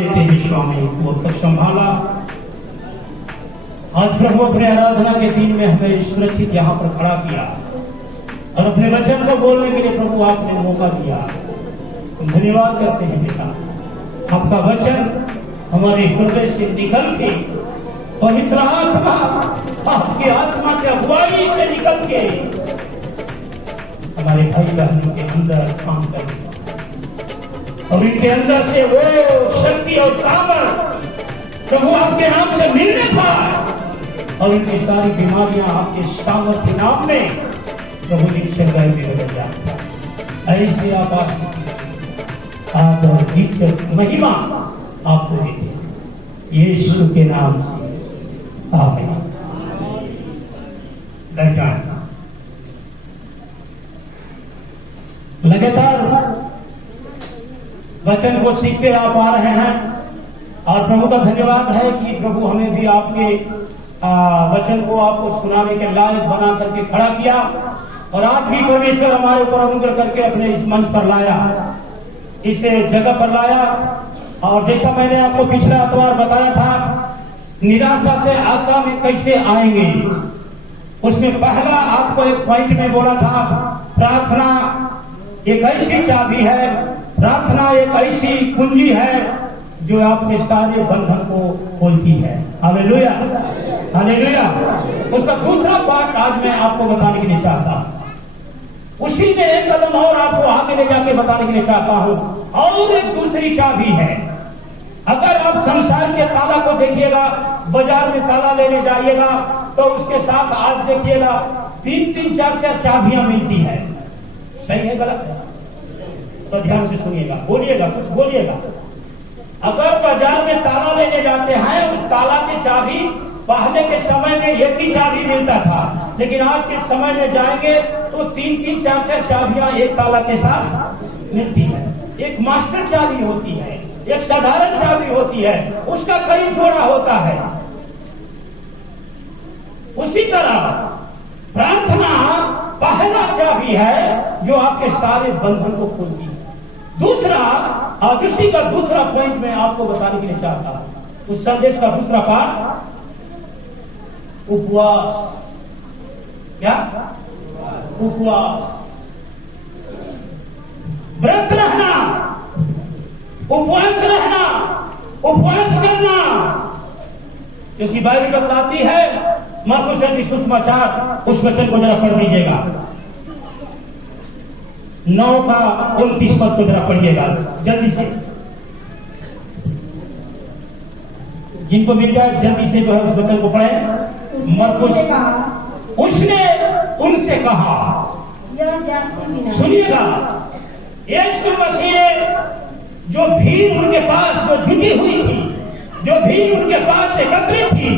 स्वामी वो तक संभाला। आज प्रभु अपने आराधना के दिन में हमें सुरक्षित यहाँ पर खड़ा किया और अपने वचन को बोलने के लिए प्रभु आपने मौका दिया। धन्यवाद करते हैं पिता, आपका वचन हमारे हृदय से निकल के पवित्र आत्मा आपकी आत्मा के अगुवाई से निकल के हमारे भाई बहनों के अंदर काम करे और इनके अंदर से वो शक्ति और सामर्थ प्रभु आपके नाम से मिलने पाए और इनकी सारी बीमारियां आपके सामर्थ्य नाम में प्रभु जी से गए में बदल जाए। ऐसे आप और जीत महिमा आपको देते यीशु के नाम से आमीन। लगातार वचन को सीखते आप आ रहे हैं और प्रभु का धन्यवाद है कि प्रभु हमें भी आपके वचन को आपको सुनाने के लायक बना करके खड़ा किया और आज भी परमेश्वर हमारे ऊपर अनुग्रह करके अपने इस मंच पर लाया, इस जगह पर लाया। और जैसा मैंने आपको पिछला अतवार बताया था, निराशा से आशा में कैसे आएंगे, उसमें पहला आपको एक पॉइंट में बोला था, प्रार्थना एक ऐसी चाबी है, प्रार्थना एक ऐसी कुंजी है जो आपके सारे बंधन को खोलती है। Hallelujah, hallelujah. उसका दूसरा पार्ट आज मैं आपको बताने के लिए चाहता हूं, उसी में एक कदम और आपको आगे ले जाके बताने के लिए चाहता हूं। और एक दूसरी चाबी है, अगर आप संसार के ताला को देखिएगा, बाजार में ताला लेने जाइएगा तो उसके साथ आज देखिएगा 3-3, 4-4 चाबियां मिलती है। सही है गलत है? तो ध्यान से सुनिएगा, बोलिएगा, कुछ बोलिएगा। अगर बाजार में ताला लेने जाते हैं, उस ताला की चाबी पहले के समय में एक ही चाबी मिलता था, लेकिन आज के समय में जाएंगे तो 3-3, 4-4 चाबियां एक ताला के साथ मिलती है। एक मास्टर चाबी होती है, एक साधारण चाबी होती है, उसका कई जोड़ा होता है। उसी तरह प्रार्थना पहला चाबी है जो आपके सारे बंधन को खोलती है। दूसरा, और इसी का दूसरा पॉइंट मैं आपको बताने के लिए चाहता हूं, उस संदेश का दूसरा पार्ट उपवास। क्या? उपवास, व्रत रहना, उपवास रहना, उपवास करना, क्योंकि बाइबल बताती है, मरकुस रचित सुसमाचार उस वचन को जरा पढ़ लीजिएगा, 9:29 पद को जरा पढ़िएगा जल्दी से, जिनको मिल जाए जल्दी से जो है उस वचन को पढ़े। मरकुस, उसने उनसे कहा, सुनिएगा, यीशु मसीह ने जो भीड़ उनके पास जो जुटी हुई थी, जो भीड़ उनके पास एकत्रित थी,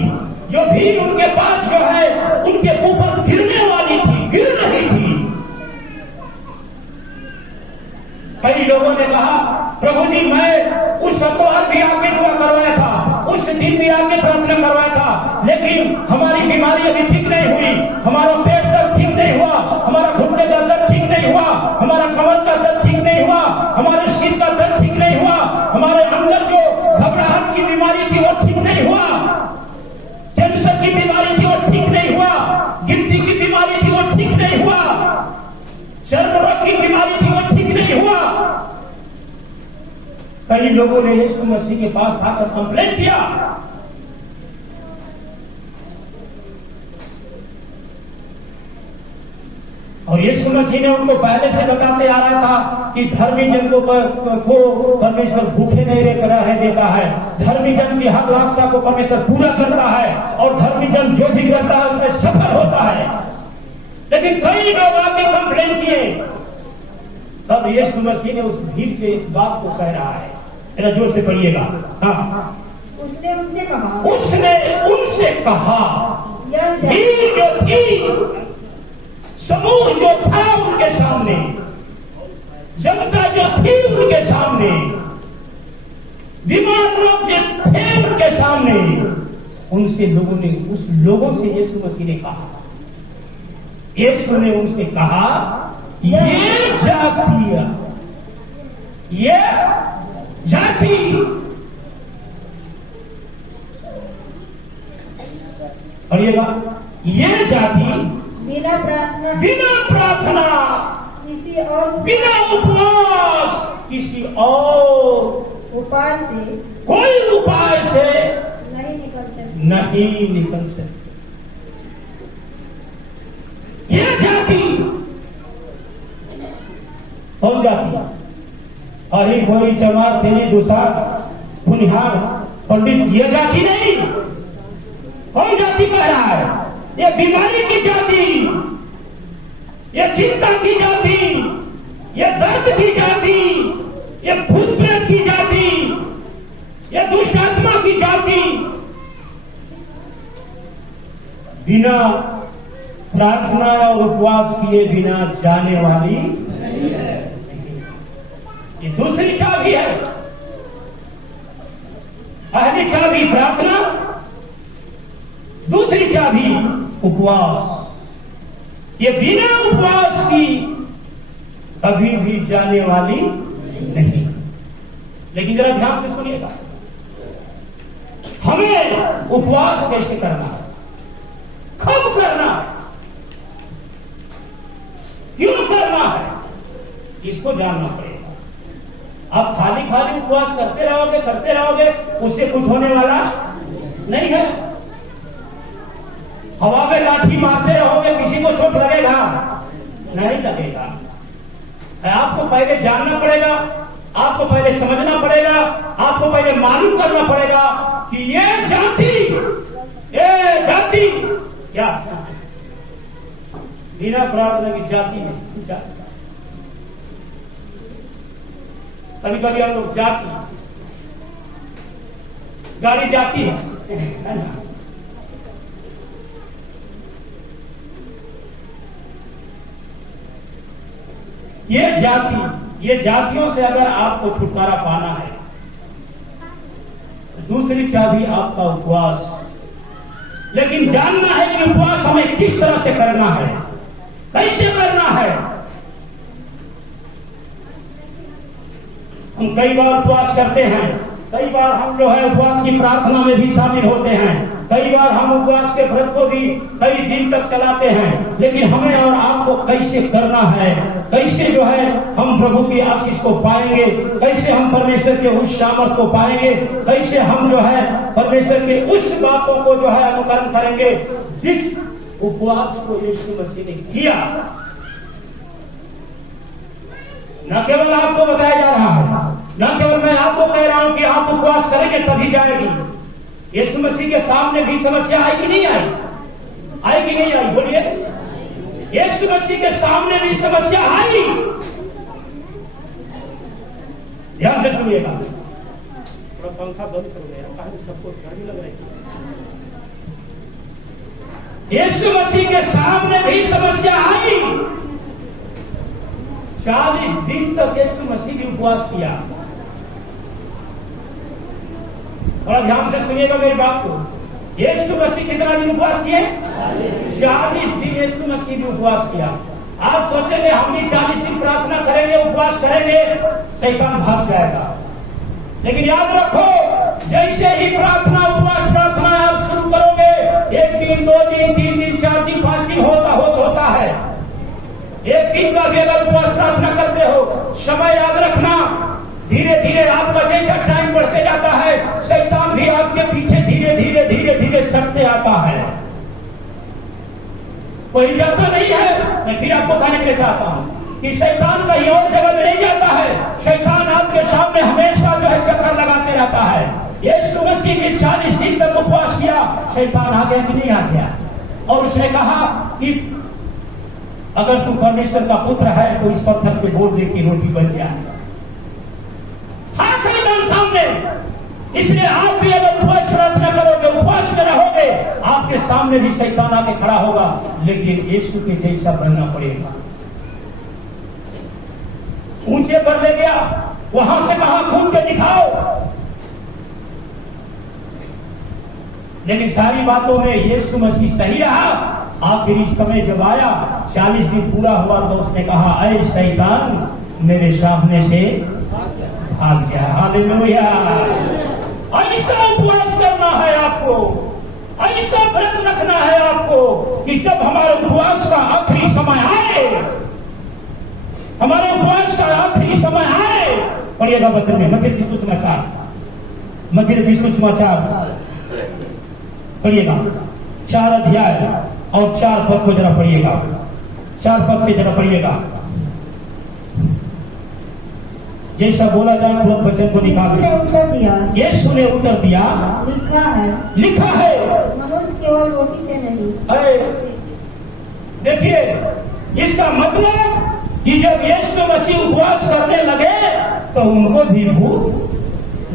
जो भीड़ उनके पास जो है उनके ऊपर गिरने वाली थी, गिर रही थी। कई लोगों ने कहा, प्रभु जी मैं उस अतवार भी आके दुआ करवाया था, उस दिन भी आके प्रार्थना करवाया था, लेकिन हमारी बीमारी अभी ठीक नहीं हुई, हमारा पेट दर्द ठीक नहीं हुआ, हमारा घुटने का दर्द ठीक नहीं हुआ, हमारा कमर का दर्द ठीक नहीं हुआ, हमारे सिर का दर्द ठीक नहीं हुआ, हमारे अंदर जो घबराहट की बीमारी थी वो ठीक नहीं हुआ, कैंसर की बीमारी थी वो ठीक नहीं हुआ, गिनती की बीमारी थी वो ठीक नहीं हुआ, चर्म रोग की बीमारी थी वो ठीक नहीं हुआ। कई लोगों ने यीशु मसीह के पास आकर कंप्लेंट किया, और यीशु मसीह ने उनको पहले से बताते आ रहा था कि धर्मी जन को परमेश्वर भूखे नहीं रह देता है, धर्मी जन की हर लालसा को परमेश्वर पूरा करता है, और धर्मी जन जो भी करता है उसमें सफल होता है। लेकिन कई लोग आके कंप्लेन किए, तब यीशु मसीह ने उस भीड़ से एक बात को कह रहा है, जरा जोर से पढ़िएगा। हाँ, उसने उनसे कहा, उसने उनसे कहा, भीड़ जो थी, समूह जो था उनके सामने, जनता जो थी उनके सामने, बीमार लोग जो थे उनके सामने, उनसे उस लोगों से यीशु मसीह ने कहा, यीशु ने उनसे कहा, ये जाति पढ़िएगा, ये जाति बिना प्रार्थना किसी और बिना उपवास किसी और उपाय से कोई उपाय से नहीं निकल सकते। ये जाति कौन जाति? हरी भोरी चमार तेरी दुसार पुनिहार पंडित, ये जाति नहीं। कौन जाति कह रहा है? ये बीमारी की जाति, ये चिंता की जाति, ये दर्द की जाति, ये भूत प्रेत की जाति, ये दुष्ट आत्मा की जाति बिना प्रार्थना और उपवास किए बिना जाने वाली ये दूसरी चाबी है। पहली चाबी प्रार्थना, दूसरी चाबी उपवास। ये बिना उपवास की कभी भी जाने वाली नहीं। लेकिन जरा ध्यान से सुनिएगा, हमें उपवास कैसे करना है, कब करना है, क्यों करना है, इसको जानना पड़ेगा। आप खाली खाली उपवास करते रहोगे, उससे कुछ होने वाला नहीं है। हवा में लाठी मारते रहोगे, किसी को चोट लगेगा? नहीं लगेगा। आपको पहले जानना पड़ेगा, आपको पहले समझना पड़ेगा, आपको पहले मालूम करना पड़ेगा कि ये जाति क्या बिना प्रार्थना की जाति नहीं। कभी कभी हम लोग जाति गाड़ी जाती है ना? ये जातियों से अगर आपको छुटकारा पाना है, दूसरी चाबी आपका उपवास। लेकिन जानना है कि उपवास हमें किस तरह से करना है, कैसे करना है। हम कई बार उपवास करते हैं, कई बार हम जो है उपवास की प्रार्थना में भी शामिल होते हैं, कई बार हम उपवास के व्रत को भी कई दिन तक चलाते हैं। लेकिन हमें और आपको कैसे करना है, कैसे जो है हम प्रभु की आशीष को पाएंगे, कैसे हम परमेश्वर के उस सामर्थ को पाएंगे, कैसे हम जो है परमेश्वर के उस बातों को जो है अनुकरण करेंगे जिस उपवास को यीशु मसीह ने किया। न केवल आपको बताया जा रहा है, न केवल मैं आपको कह रहा हूं कि आप उपवास करेंगे तभी जाएगी। यीशु मसीह के सामने भी समस्या आई कि नहीं आई? आई कि नहीं आई? बोलिए। यीशु मसीह के सामने भी समस्या आई। ध्यान से सुनिएगा। थोड़ा पंखा बंद करो यार, कहां सबको गर्मी लग रही है। यीशु मसीह के सामने भी समस्या आई। 40 दिन तक यीशु मसीह ने उपवास किया। थोड़ा ध्यान से सुनिएगा मेरी बात को। यीशु मसीह कितना दिन उपवास किए? 40 दिन यीशु मसीह ने उपवास किया। आप सोचेंगे हम भी 40 दिन प्रार्थना करेंगे, उपवास करेंगे, शैतान भाग जाएगा। लेकिन याद रखो, जैसे ही प्रार्थना आप शुरू करोगे, 1 दिन 2 दिन 3 दिन 4 दिन 5 दिन होता है। एक दिन का भी अगर उपवास प्रार्थना करते हो, समय याद रखना, धीरे धीरे आपका जैसा टाइम बढ़ते जाता है, शैतान भी आपके पीछे धीरे धीरे सटते आता है। कोई जाता नहीं है। मैं फिर आपको कहने के लिए चाहता हूं कि शैतान कहीं और जगह में नहीं जाता है। शैतान आपके सामने हमेशा जो है चक्कर लगाते रहता है। यीशु मसीह ने 40 दिन तक उपवास किया, शैतान आ गया कि नहीं आ गया? और उसने कहा कि अगर तू परमेश्वर का पुत्र है तो इस पत्थर से बोल दे कि रोटी बन जाए। हाँ, शैतान सामने। इसलिए आप भी अगर उपवास प्रार्थना करोगे, उपवास में रहोगे, आपके सामने भी शैतान आके खड़ा होगा, लेकिन यीशु के जैसा बनना पड़ेगा। ऊंचे पर ले गया, वहां से कहा घूम के दिखाओ। लेकिन सारी बातों में यीशु मसीह सही रहा। आखिरी समय जब आया, 40 दिन पूरा हुआ, तो उसने कहा, ऐ शैतान मेरे सामने से भाग गया। हालेलुया। ऐसा उपवास करना है आपको। ऐसा व्रत रखना है आपको कि जब हमारे उपवास का आखिरी समय आए, हमारे उपवास का आखिरी समय आए, पढ़िएगा वचन में मध्य विश्व समाचार, मध्य विश्व समाचार पढ़िएगा 4 अध्याय और 4 पद को जरा पढ़िएगा, 4 पद से जरा पढ़िएगा। जैसा बोला जाए तुरंत वचन को निकाल यीशु ने उत्तर दिया, यीशु ने उत्तर दिया, लिखा है मनुष्य केवल रोटी से नहीं। देखिए, इसका मतलब कि जब यीशु मसीह उपवास करने लगे तो उनको भी भूख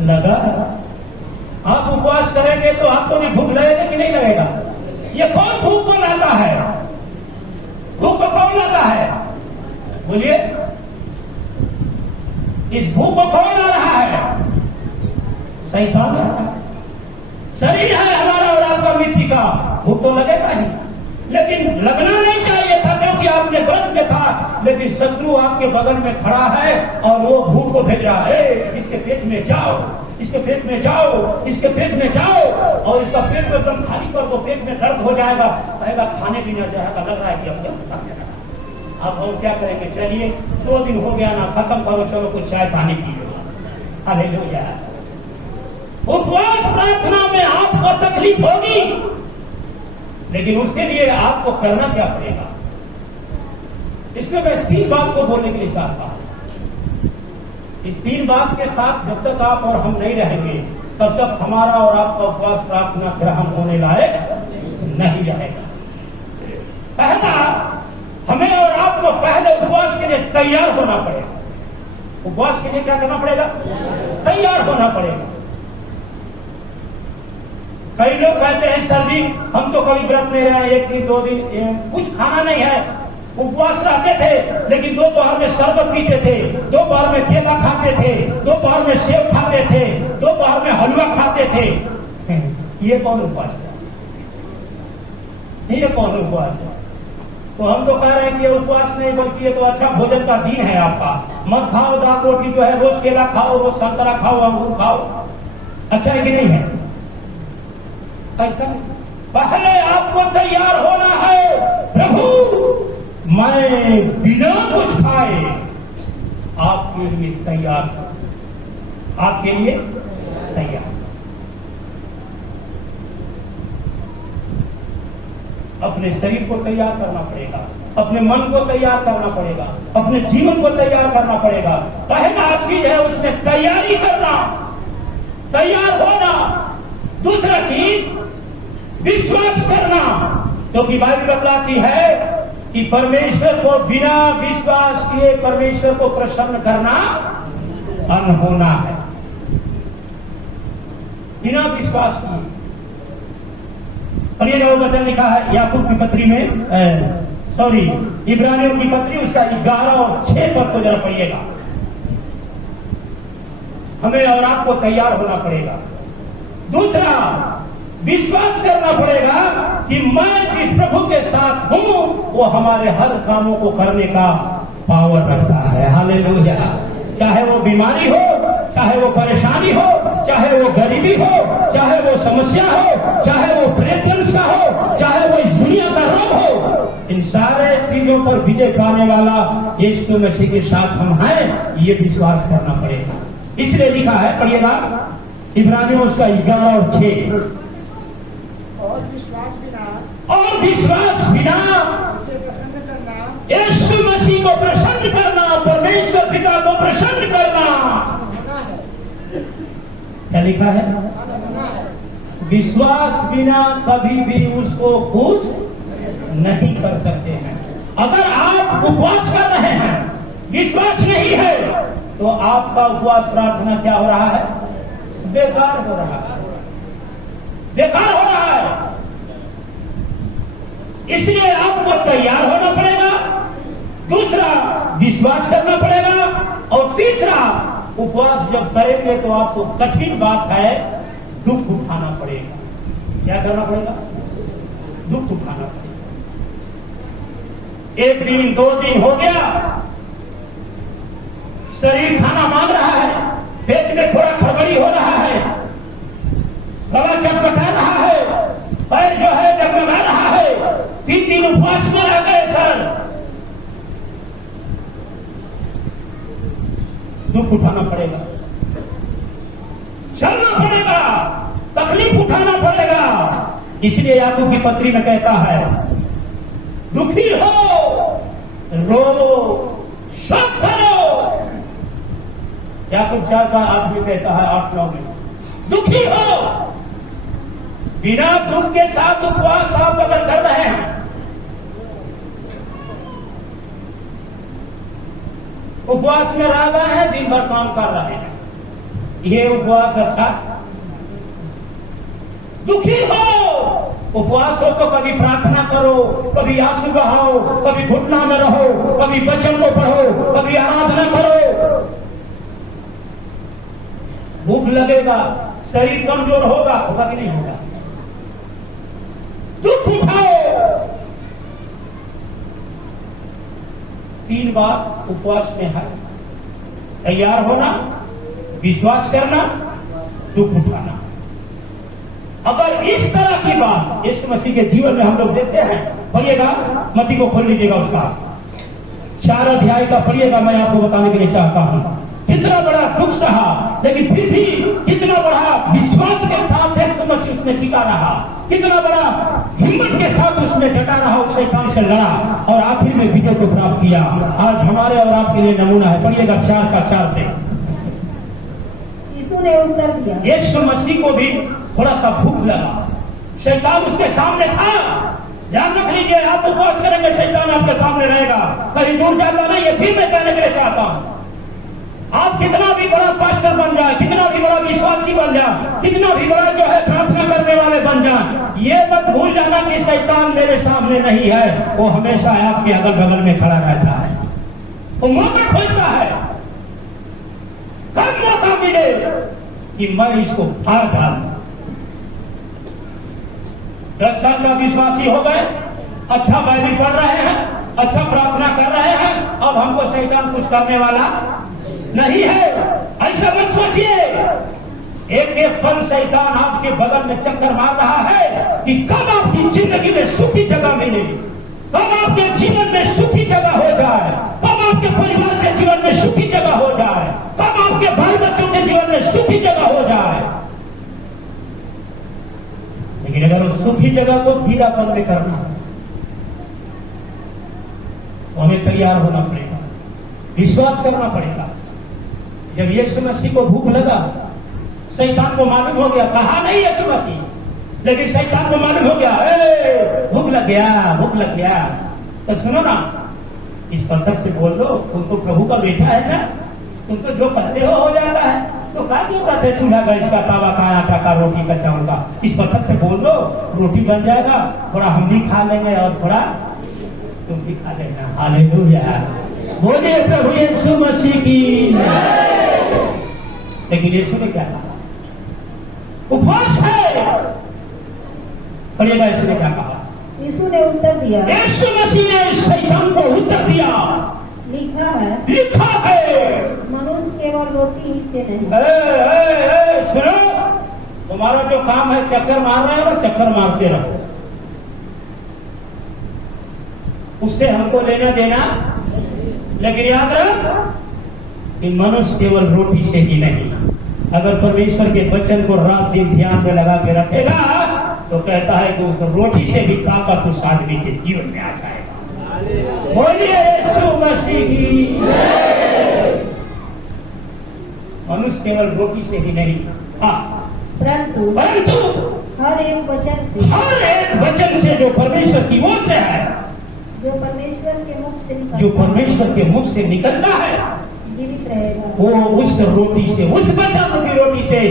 लगा। आप उपवास करेंगे तो आपको भी भूख लगेगा कि नहीं लगेगा? ये कौन भूख को लाता है? भूख को कौन लाता है? बोलिए, इस भूख को कौन ला रहा है? शैतान। शरीर है हमारा और आपका मिट्टी का, भूख तो लगेगा ही, लेकिन लगना नहीं चाहिए था क्योंकि आपने व्रत में था, लेकिन शत्रु आपके बगल में खड़ा है और वो भूख को भेज रहा है, इसके पेट में जाओ, इसके पेट में जाओ, इसके पेट में जाओ, और इसका पेट में एकदम खाली कर दो, पेट में दर्द हो जाएगा, कहेगा खाने भी न जाएगा, लग रहा है कि अब क्या खाने लगा। अब हम क्या करेंगे? चलिए 2 दिन हो गया ना, खत्म करो, चलो कुछ चाय पानी पी लो। हालेलुया। उपवास प्रार्थना में आपको तकलीफ होगी, लेकिन उसके लिए आपको करना क्या पड़ेगा? इसमें मैं 3 बात को बोलने के लिए चाहता हूं। इस 3 बात के साथ जब तक आप और हम नहीं रहेंगे, तब तक हमारा और आपका उपवास प्रार्थना ग्रहण होने लायक नहीं रहेगा। पहला, हमें और आपको पहले उपवास के लिए तैयार होना पड़ेगा। उपवास के लिए क्या करना पड़ेगा? तैयार होना पड़ेगा। कई लोग कहते हैं सर जी हम तो कभी व्रत नहीं रहे, 1 दिन 2 दिन कुछ खाना नहीं है, उपवास रहते थे, लेकिन दोपहर में शरबत पीते थे, दोपहर में केला खाते थे, दोपहर में सेब खाते थे, दोपहर में हलवा खाते थे। ये कौन उपवास है? ये कौन उपवास है? तो हम तो कह रहे हैं कि ये उपवास नहीं, बल्कि ये तो अच्छा भोजन का दिन है आपका। मत खाओ दाल रोटी जो है, रोज केला खाओ, रोज संतरा खाओ, अंगूर खाओ, अच्छा है कि नहीं है? ऐसा पहले आपको तैयार होना है। प्रभु मैं बिना कुछ खाए आपके लिए तैयार हूं, आपके लिए तैयार। अपने शरीर को तैयार करना पड़ेगा, अपने मन को तैयार करना पड़ेगा, अपने जीवन को तैयार करना पड़ेगा। पहला चीज है उसमें तैयारी करना, तैयार होना। दूसरा चीज विश्वास करना, क्योंकि बाइबल बतलाती है कि परमेश्वर को बिना विश्वास किए परमेश्वर को प्रसन्न करना अनहोना है। बिना विश्वास किए। और ये वचन लिखा है याकूब की पत्री में, इब्रानियों की पत्री उसका 11 और 6 पद को जरा पढ़िएगा। हमें और आपको तैयार होना पड़ेगा। दूसरा, विश्वास करना पड़ेगा कि मैं जिस प्रभु के साथ हूं वो हमारे हर कामों को करने का पावर रखता है। हालेलुया। चाहे वो बीमारी हो, चाहे वो परेशानी हो, चाहे वो गरीबी हो, चाहे वो समस्या हो, चाहे वो प्रेतवंश का हो, चाहे वो इस दुनिया का रोग हो, इन सारे चीजों पर विजय पाने वाला यीशु मसीह के साथ हम हैं, ये विश्वास करना पड़ेगा। इसलिए लिखा है, पढ़िएगा इब्रानियों उसका 11 और 6। और विश्वास बिना उसे प्रसन्न करना, यीशु मसीह को प्रसन्न करना, परमेश्वर पिता को प्रसन्न करना होना है। क्या लिखा है? विश्वास बिना कभी भी उसको खुश नहीं कर सकते हैं। अगर आप उपवास कर रहे हैं, विश्वास नहीं है, तो आपका उपवास प्रार्थना क्या हो रहा है? बेकार हो रहा है, बेकार हो रहा है। इसलिए आपको तैयार होना पड़ेगा। दूसरा, विश्वास करना पड़ेगा। और तीसरा, उपवास जब करेंगे तो आपको कठिन बात है, दुख उठाना पड़ेगा। क्या करना पड़ेगा? दुख उठाना पड़ेगा। 1 दिन 2 दिन हो गया, शरीर खाना मांग रहा है, पेट में थोड़ा खड़बड़ी हो रहा है, गला चटपटा रहा है, 3 दिन उपवास में रह गए सर। दुख उठाना पड़ेगा, चलना पड़ेगा, तकलीफ उठाना पड़ेगा। इसलिए याकूब की पत्री में कहता है, दुखी हो, रो, शोक करो। याकूब 4:8 में कहता है, 8-9 में, दुखी हो। बिना दुख के साथ उपवास आप अगर कर रहे हैं, उपवास में रह गए हैं, दिन भर काम कर रहे हैं, ये उपवास अच्छा? दुखी हो, उपवास हो तो कभी प्रार्थना करो, कभी आंसू बहाओ, कभी घुटना में रहो, कभी वचन को पढ़ो, कभी आराधना करो। भूख लगेगा, शरीर कमजोर होगा कि नहीं होगा? दुख उठाओ। 3 बार उपवास में है, तैयार होना, विश्वास करना, दुख उठाना। अगर इस तरह की बात यीशु मसीह के जीवन में हम लोग देखते हैं, पढ़िएगा, मत्ती को खोल लीजिएगा, उसका 4 अध्याय का पढ़िएगा। मैं आपको बताने के लिए चाहता हूं, कितना बड़ा दुख सहा, लेकिन फिर भी कितना बड़ा विश्वास के साथ यीशु मसीह उसमें टिका रहा, कितना बड़ा हिम्मत के साथ उसने डटा रहा, उस शैतान से लड़ा और आखिर में विजय को प्राप्त किया। आज हमारे और आपके लिए नमूना है। पढ़िएगा 4:4 से। यीशु ने उत्तर दिया, यीशु मसीह को भी थोड़ा सा भूख लगा, शैतान उसके सामने था। ध्यान रख लीजिए, आप उपवास करेंगे, शैतान आपके सामने रहेगा, कहीं दूर जाता नहीं। ये फिर मैं कहने के लिए चाहता हूं, आप कितना भी बड़ा पास्टर बन जाए, कितना भी बड़ा विश्वासी बन जाए, कितना भी बड़ा जो है प्रार्थना करने वाले बन जाए, ये मत भूल जाना कि शैतान मेरे सामने नहीं है, वो हमेशा आपके अगल बगल में खड़ा रहता है, वो मौका खोजता है। कब मौका मिले कि मैं इसको फाड़ डालूं। 10 साल का विश्वासी हो गए, अच्छा बाइबल पढ़ रहे हैं, अच्छा प्रार्थना कर रहे हैं, अब हमको शैतान कुछ करने वाला नहीं है, ऐसा मत सोचिए। एक पल शैतान आपके बगल में चक्कर मार रहा है कि कब आपकी जिंदगी में सुखी जगह मिले, कब आपके जीवन में सुखी जगह हो जाए, कब आपके परिवार के जीवन में सुखी जगह हो जाए, कब आपके बाल बच्चों के जीवन में सुखी जगह हो जाए। लेकिन अगर उस सुखी जगह को पीड़ापन में करना है तो हमें तैयार होना पड़ेगा, विश्वास करना पड़ेगा। जब यीशु मसीह को भूख लगा, शैतान को मालूम हो गया, कहा नहीं यीशु मसीह, लेकिन शैतान को मालूम हो गया, भूख लग गया, भूख लग गया। तो सुनो ना, इस पत्थर से बोल दो, तुम तो प्रभु का बेटा है ना, तुम तो जो कहते हो जाता है, तो क्या जरूरत है चूल्हा गैस का, तावा का, आटा का, रोटी का, चावल का? इस पत्थर से बोल दो, रोटी बन जाएगा, थोड़ा हम भी खा लेंगे और थोड़ा तुम भी खा लेना। हालेलुया, बोलिए प्रभु यीशु मसीह की। लेकिन यीशु ने क्या कहा? उपवास है। पढ़िएगा, यीशु ने क्या कहा? यीशु ने उत्तर दिया, यीशु मसीह ने शैतान को उत्तर दिया, लिखा है, लिखा है, मनुष्य केवल रोटी ही से नहीं। सुनो, तुम्हारा जो काम है चक्कर मार रहे हो, चक्कर मारते रहो, उससे हमको लेना देना। लेकिन याद रख कि मनुष्य केवल रोटी से ही नहीं, अगर परमेश्वर के वचन को रात दिन ध्यान में लगा के रखेगा तो कहता है कि उस रोटी से भी ताकत उस आदमी के जीवन में आ जाएगा। बोलिए यीशु मसीह की। मनुष्य केवल रोटी से ही नहीं, परंतु हर एक वचन से जो परमेश्वर की ओर से है, जो परमेश्वर के मुख से निकलता है, जीवित रहेगा। वो उस रोटी से, उस वचन की रोटी से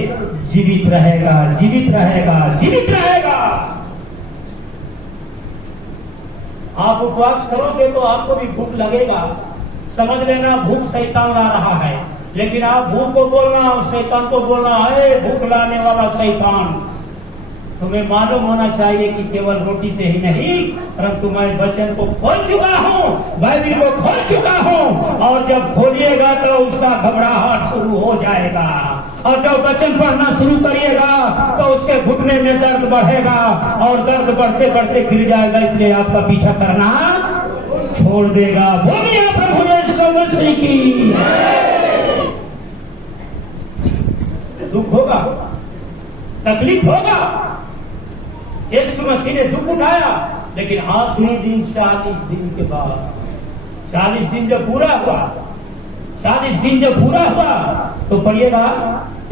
जीवित रहेगा, जीवित रहेगा, जीवित रहेगा। आप उपवास करोगे तो आपको भी भूख लगेगा। समझ लेना, भूख शैतान ला रहा है, लेकिन आप भूख को बोलना और शैतान को बोलना है, भूख लाने वाला शैतान। तुम्हें मालूम होना चाहिए कि केवल रोटी से ही नहीं, परंतु मैं वचन को खोल चुका हूँ, बाइबल को खोल चुका हूँ, और जब खोलिएगा तो उसका घबराहट शुरू हो जाएगा। और जब वचन पढ़ना शुरू करिएगा तो उसके घुटने में दर्द बढ़ेगा और दर्द बढ़ते बढ़ते गिर जाएगा, इसलिए आपका पीछा करना छोड़ देगा। बोलिए प्रभु यीशु मसीह की। दुख होगा, तकलीफ होगा। यीशु मसीह ने दुख उठाया, लेकिन आखिरी दिन 40 दिन के बाद, 40 दिन जब पूरा हुआ, 40 दिन जब पूरा हुआ तो पढ़िएगा,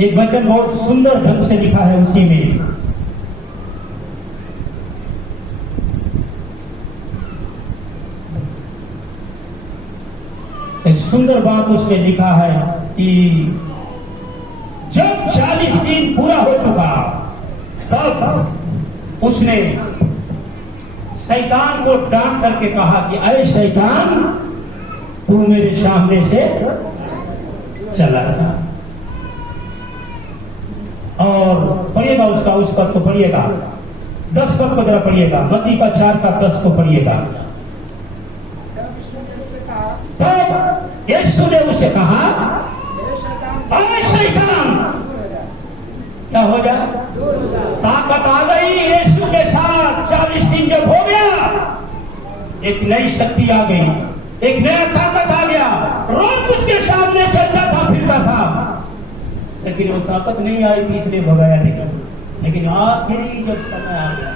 एक वचन बहुत सुंदर ढंग से लिखा है उसी में। एक सुंदर बात उसमें लिखा है कि जब 40 दिन पूरा हो चुका तब उसने शैतान को डांट करके कहा कि अरे शैतान, तू मेरे सामने से चला जा। और पढ़िएगा उसका उस पद को पढ़िएगा, 10 पद को जरा पढ़िएगा, मत्ती का 4 का 10 को पढ़िएगा। तब यीशु ने उसे कहा, अरे शैतान, क्या हो जाए? ताकत आ गई यीशु के साथ। 40 दिन जब हो गया, एक नई शक्ति आ गई, एक नया ताकत आ गया। रोज उसके सामने चलता था, फिरता था, लेकिन वो ताकत नहीं आई थी, इसलिए भगाया नहीं। लेकिन आखिरी जब समय आ गया,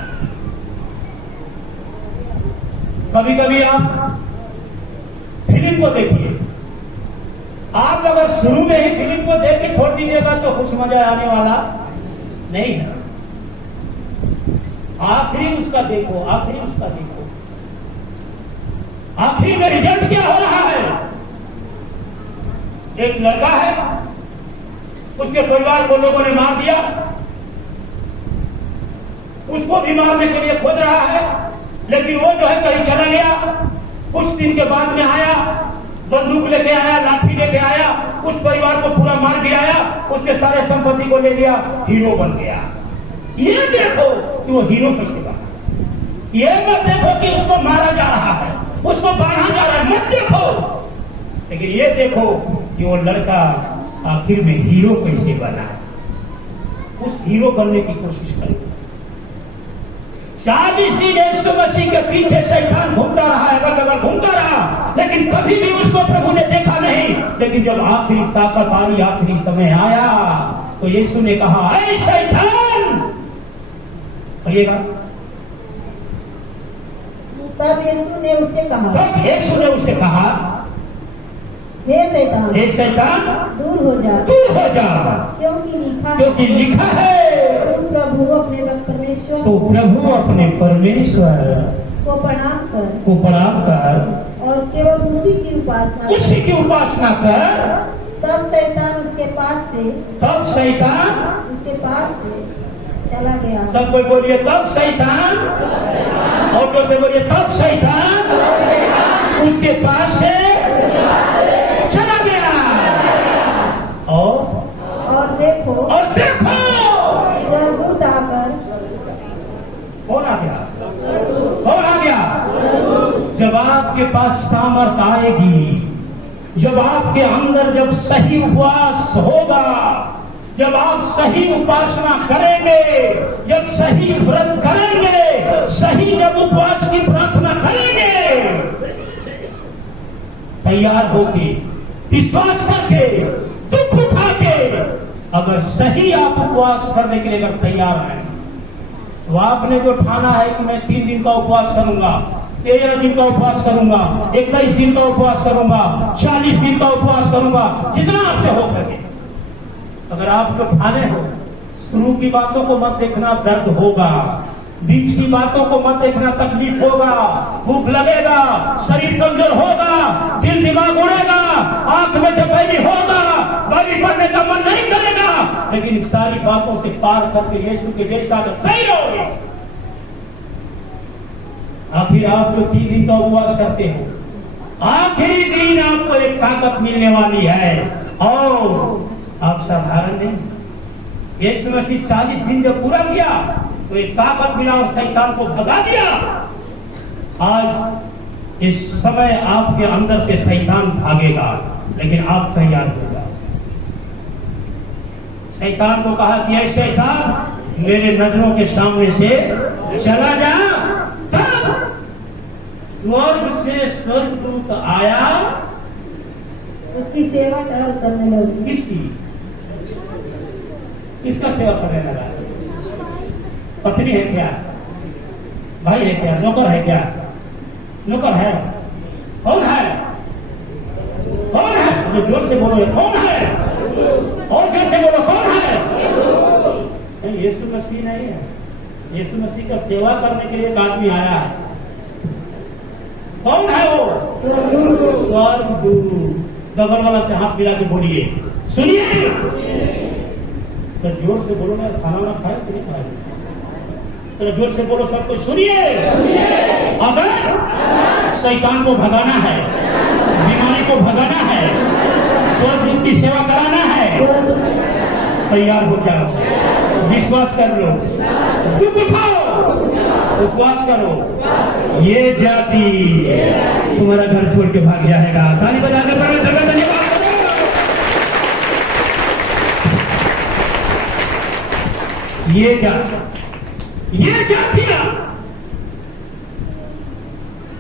कभी कभी आप फिल्म को देखिए, आप अगर शुरू में ही फिल्म को देख के छोड़ दीजिएगा तो कुछ मजा आने वाला नहीं है। आखिरी उसका देखो, आखिरी उसका देखो, आखिरी में रिजल्ट क्या हो रहा है। एक लड़का है, उसके परिवार को लोगों ने मार दिया, उसको भी मारने के लिए खोज रहा है, लेकिन वो जो है कहीं चला गया। कुछ दिन के बाद में आया, बंदूक लेके आया, लाठी लेके आया, उस परिवार को पूरा मार गिराया, उसके सारे संपत्ति को ले लिया, हीरो बन गया। ये देखो कि वो हीरो कैसे बना। ये मत देखो कि उसको मारा जा रहा है, उसको बांधा जा रहा है, मत देखो। लेकिन ये देखो कि वो लड़का आखिर में हीरो कैसे बना। उस हीरो बनने की कोशिश करो। 40 दिन यीशु मसीह के पीछे शैतान घूमता रहा है, अगर घूमता रहा, लेकिन कभी भी उसको प्रभु ने देखा नहीं। लेकिन जब आखिरी ताकत आई, आखिरी समय आया, तो यीशु ने कहा, ऐ शैतान, पढ़िएगा। तब यीशु ने उससे कहा, हे शैतान, हे शैतान, दूर हो जा, दूर हो जा, क्योंकि लिखा है, तू प्रभु अपने परमेश्वर को प्रणाम कर और केवल उसी की उपासना कर। तब शैतान उसके पास से चला गया। सब कोई बोलिए, तब शैतान, और तो से बोलिए, तब शैतान उसके पास से चला गया। और देखो जब दूत आकर, कौन आ गया? जब आपके पास सामर्थ आएगी, जब आपके अंदर जब सही उपवास होगा, जब आप सही उपासना करेंगे, जब सही व्रत करेंगे, सही जब उपवास की प्रार्थना करेंगे, तैयार होके, विश्वास करके, दुख उठा के, अगर सही आप उपवास करने के लिए अगर तैयार हैं, तो आपने जो ठाना है कि मैं 3 दिन का उपवास करूंगा, 13 दिन का उपवास करूंगा, 21 दिन का उपवास करूंगा, 40 दिन का उपवास करूंगा, जितना आपसे हो सके, अगर आप जो ठाने हो, शुरू की बातों को मत देखना, दर्द होगा, बीच की बातों को मत देखना, तकलीफ होगा, भूख लगेगा, शरीर कमजोर होगा, दिल दिमाग उड़ेगा, आंख में झपकी होगा, बाइबल पढ़ने का मन नहीं करेगा, लेकिन इस सारी बातों से पार करके यीशु के जैसा अगर सही रहोगे, आखिर आप जो 3 दिन का उपवास करते हो, आखिरी दिन आपको एक ताकत मिलने वाली है। और आप साधारण नहीं, यीशु मसीह 40 दिन जब पूरा किया तो एक ताकत मिला और शैतान को भगा दिया। आज इस समय आपके अंदर से शैतान भागेगा, लेकिन आप तैयार हो जाओ। शैतान को कहा कि ऐ शैतान मेरे नजरों के सामने से चला जा। तब स्वर्ग से स्वर्गदूत आया, उसकी सेवा करने लगी। किसकी? किसका सेवा करने लगा? पत्नी है क्या? भाई है क्या? नौकर है क्या? नौकर है? कौन है? कौन है? जो जोर से बोलो कौन है? और जोर से बोलो कौन है? यीशु मसीह नहीं है। यीशु मसीह का सेवा करने के लिए एक आदमी आया है। कौन है वो? स्वर्गदूत। बगल वाला से हाथ मिला के बोलिए, सुनिए। तो जोर से बोलो ना, खाना वाना खाए कि नहीं खाए? तो जोर से बोलो सब कुछ सुनिए। अगर शैतान को भगाना है, बीमारी को भगाना है, स्वर्गदूत की सेवा कराना है, तैयार हो जाओ, विश्वास कर लो, दुख उठाओ, उपवास करो। ये जाति तुम्हारा घर छोड़ के भाग जाएगा। ताली बजा के परमेश्वर का धन्यवाद करो। ये जातियां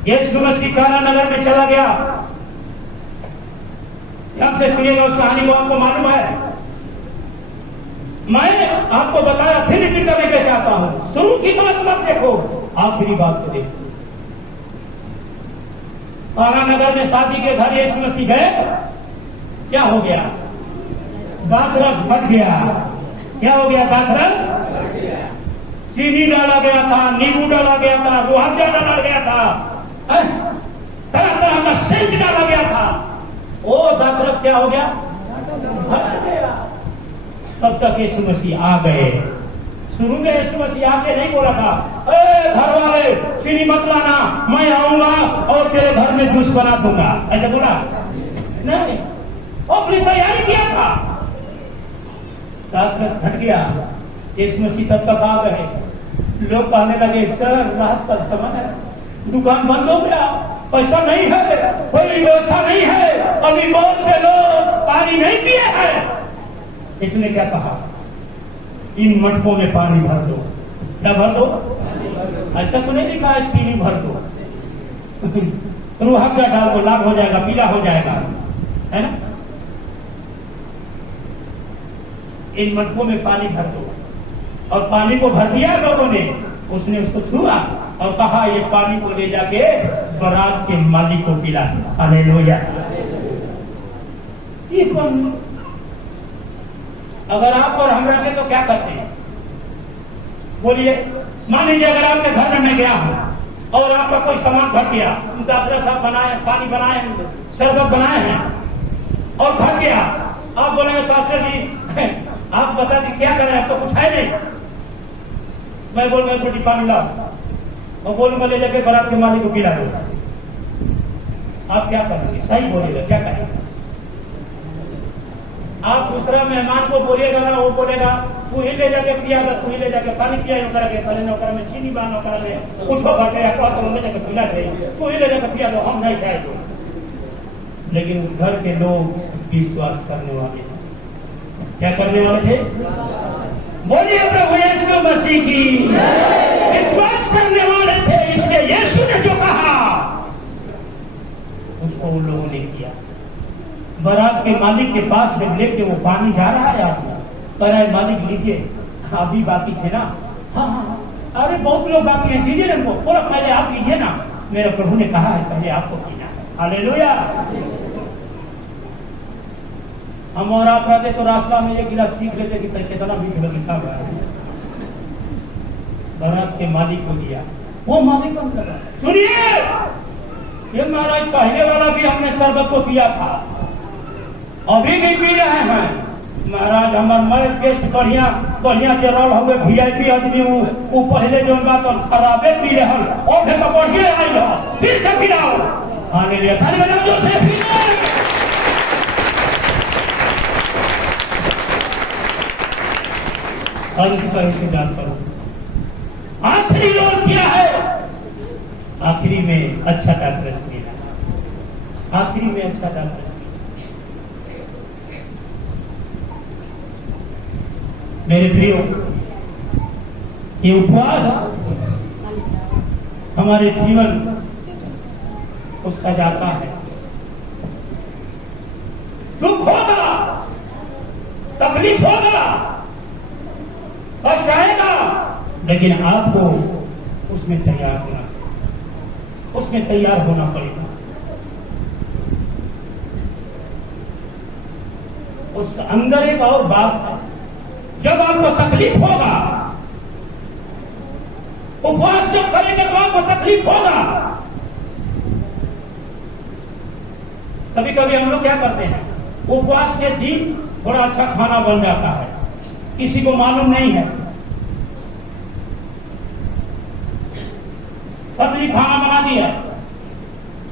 यीशु मसीह काना नगर में चला गया। सबसे सुनिएगा उस कहानी को, आपको मालूम है। मैं आपको बताया, फिर रिपीट करने के चाहता हूं। शुरू की बात मत देखो, आखिरी बात को देखो। काना नगर में शादी के घर यीशु मसीह गए, क्या हो गया? दाखरस फट गया। क्या हो गया? दाखरस। चीनी डाला गया था, नींबू डाला गया था, रुआवजा डाला गया था, तरह तरह का सेंट डाला गया था। वो दाखरस क्या हो गया? फट गया। तब तक यीशु मसीह आ गए। शुरू में यीशु मसीह आके नहीं बोला था, ए घर वाले चीनी मत लाना, मैं आऊंगा और तेरे घर में जूस बना दूंगा, ऐसा बोला नहीं। वो अपनी तैयारी किया था। दाखरस फट गया। यीशु मसीह तब तक आ गए। लोग कहने लगे, सर रात का समय है, दुकान बंद हो गया, पैसा नहीं है, कोई व्यवस्था नहीं है, अभी बहुत से लोग पानी नहीं पिए हैं। इसने क्या कहा? इन मटकों में पानी भर दो। क्या भर दो? ऐसा तो नहीं लिखा है चीनी भर दो। रूहअफ़ज़ा डाल दो, लाल हो जाएगा, पीला हो जाएगा, है ना? इन मटकों में पानी भर दो। और पानी को भर दिया लोगों ने। उसने उसको छुआ और कहा, ये पानी को ले जाके बारात के मालिक को पिला। हालेलुया। ये कौन? अगर आप और हम रहते तो क्या करते हैं? बोलिए। मान लीजिए अगर आपके घर में मैं गया हूं और आपका कोई सामान घट गया, दाखरस आप बनाए, पानी बनाए, शरबत बनाए हैं और घट गया, आप बोलेंगे पास्टर जी आप बता दी क्या करें, अब तो कुछ है नहीं। मैं बोलूंगा एक रोटी पानी लाओ और बोलूंगा ले जाके बारात के मालिक को पिला दो। आप क्या करेंगे? सही बोलेगा, क्या करेंगे? आप दूसरा मेहमान को बोलिएगा ना, वो बोलेगा तू ही ले जाके पिया, तू ही ले जाके पानी पिया, नौकर में चीनी बा, नौकर में कुछ घटे या तो ले जाके पिला दे, तू ही ले जाके पिया दो, हम नहीं खाए दो। लेकिन उस घर के लोग विश्वास करने वाले, क्या करने वाले थे? बोलिए प्रभु यीशु मसीह की। विश्वास करने वाले थे, इसलिए यीशु ने जो कहा उसको उन लोगों ने किया। बारात के मालिक के पास जब लेके वो पानी जा रहा है, आदमी कह रहा है मालिक लीजिए, अभी बाकी थे ना। हाँ, अरे बहुत लोग बाकी हैं, दीजिए ना उनको। बोला पहले आप लीजिए ना, मेरे प्रभु ने कहा है पहले आपको पीना है। हालेलुया। हम और आप रहते तो रास्ता में एक गिलास सीख लेते कि कितना भी लिखा हुआ है। बारात के मालिक को दिया, वो मालिक कम कर रहा है। सुनिए, ये महाराज पहले वाला भी हमने शरबत को पिया था, अभी भी पी रहे हैं। महाराज हमारे मैं गेस्ट बढ़िया बढ़िया जरूर हुए, VIP आदमी वो पहले जो बात खराबे पी रहे हैं और तो बढ़िया आई हो, फिर से पिलाओ। हालेलुया। ताली बजाओ जोर से, पिलाओ। अंत का इंतजार करो। आखिरी रोल क्या है? आखिरी में अच्छा दाखरस मिला। आखिरी में अच्छा दाखरस मिला। मेरे प्रियो, ये उपवास हमारे जीवन को सजाता है। दुख होगा, तकलीफ होगा, कष्ट आएगा, लेकिन आपको उसमें तैयार होना, उसमें तैयार होना पड़ेगा। उस अंदर एक और बात है, जब आपको तकलीफ होगा, उपवास जब करेंगे तो आपको तकलीफ होगा। कभी कभी हम लोग क्या करते हैं, उपवास के दिन थोड़ा अच्छा खाना बन जाता है, किसी को मालूम नहीं है, पत्नी खाना बना दिया,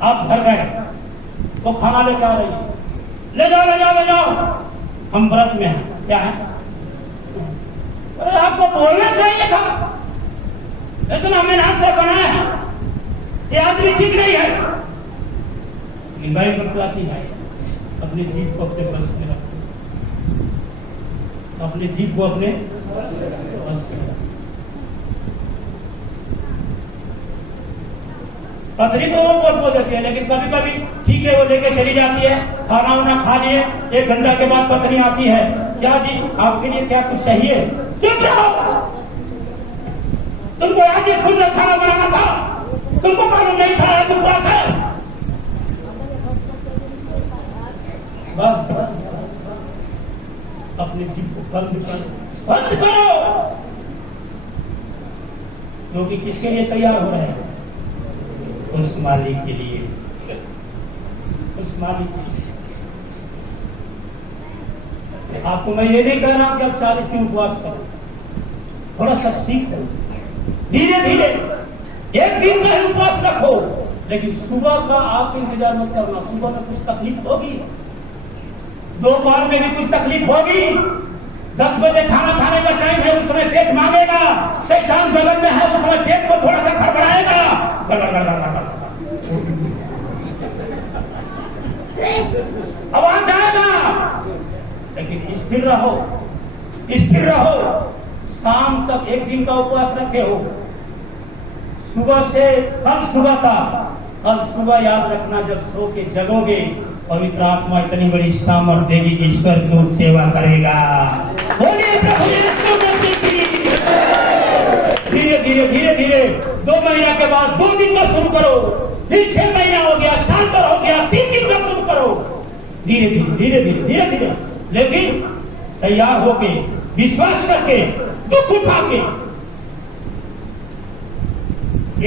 आप घर गए तो खाना लेकर आ रही है, ले जाओ ले जाओ ले जाओ, हम व्रत में हैं, क्या है? अरे आपको बोलना चाहिए था, लेकिन हमने नाम से बनाया है, ये आदमी ठीक नहीं है। लेकिन बाइबल बताती है, अपनी जीभ को अपने बस में रखो, अपनी जीभ को अपने बस में रखो। पत्नी तो वो बोल देती है, लेकिन कभी कभी ठीक है, वो लेके चली जाती है, खाना वाना खा लिए, 1 घंटा के बाद पत्नी आती है, क्या जी आपके लिए क्या कुछ चाहिए? चुप रहो, तुमको आज ही सुंदर खाना बनाना था, तुमको मालूम नहीं था तुम पास है। अपनी जीभ को बंद करो, क्योंकि किसके लिए तैयार हो रहे हैं? उस मालिक के लिए, उस मालिक के लिए। आपको मैं ये नहीं कह रहा कि आप 40 दिन उपवास करो, थोड़ा सा सीखो, धीरे धीरे 1 दिन का उपवास रखो, लेकिन सुबह का आप इंतजार मत करना। सुबह में कुछ तकलीफ होगी, दोपहर में भी कुछ तकलीफ होगी, 10 बजे खाना खाने का टाइम है, उस समय पेट मांगेगा, शैतान बगल में है, उस समय पेट को थोड़ा सा खड़बड़ाएगा, आवाज आएगा, लेकिन स्थिर रहो, स्थिर रहो। शाम तक 1 दिन का उपवास रखे हो, सुबह से कल सुबह का, कल सुबह याद रखना, जब सो के जगोगे पवित्र आत्मा इतनी बड़ी सामर्थ देगी कि ईश्वर की सेवा करेगा। बोलिए प्रभु यीशु मसीह की। धीरे धीरे धीरे धीरे 2 महीना के बाद 2 दिन का शुरू करो, फिर 6 महीना हो गया, 7 बार हो गया, 3 दिन का शुरू करो, धीरे धीरे धीरे धीरे धीरे धीरे, लेकिन तैयार होके, विश्वास करके, दुख उठा के।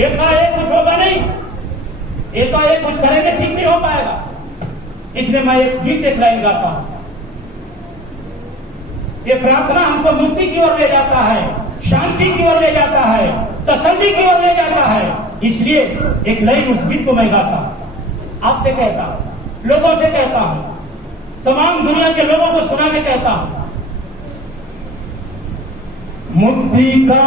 एकाएक कुछ होगा नहीं, एकाएक कुछ करेंगे ठीक नहीं हो पाएगा। इसलिए मैं एक गीत एक लाइन गाता हूं। ये प्रार्थना हमको मुक्ति की ओर ले जाता है, शांति की ओर ले जाता है, तसल्ली की ओर ले जाता है। इसलिए एक लाइन उस गीत को मैं गाता हूं, आपसे कहता हूं, लोगों से कहता हूं, तमाम दुनिया के लोगों को सुनाने कहता हूं। मुक्ति का